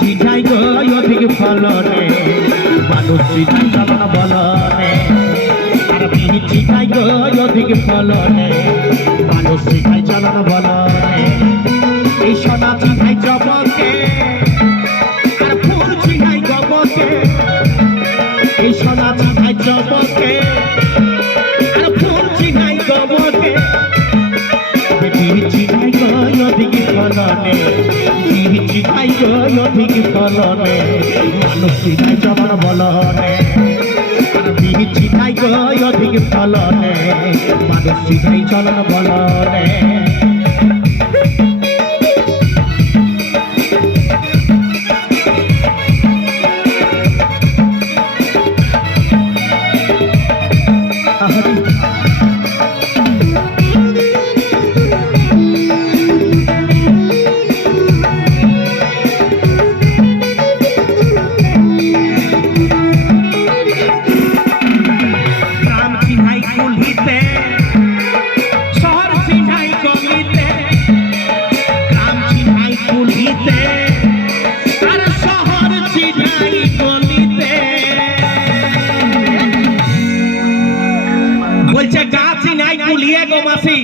চিঠাই গো অধিক ফলনে মানুষ চিঠাই চলন বলনে আর চিঠাই গো অধিক ফলনে মানুষ চিঠাই চলন বলনে এই সোনা চিঠাই জবকে আর ফুল চিঠাই গবকে এই সোনা চিঠাই জবকে আর ফুল চিঠাই গবকে চিঠাই গো অধিক ফলনে চিঠাই গো অধিক ফলনে মানুষ চিঠাই চলন বলনে চিঠাই গো অধিক ফলনে মানুষ চিঠাই চলন বলনে বলছে গাছি নাই কুলিয়ে গো মাসি।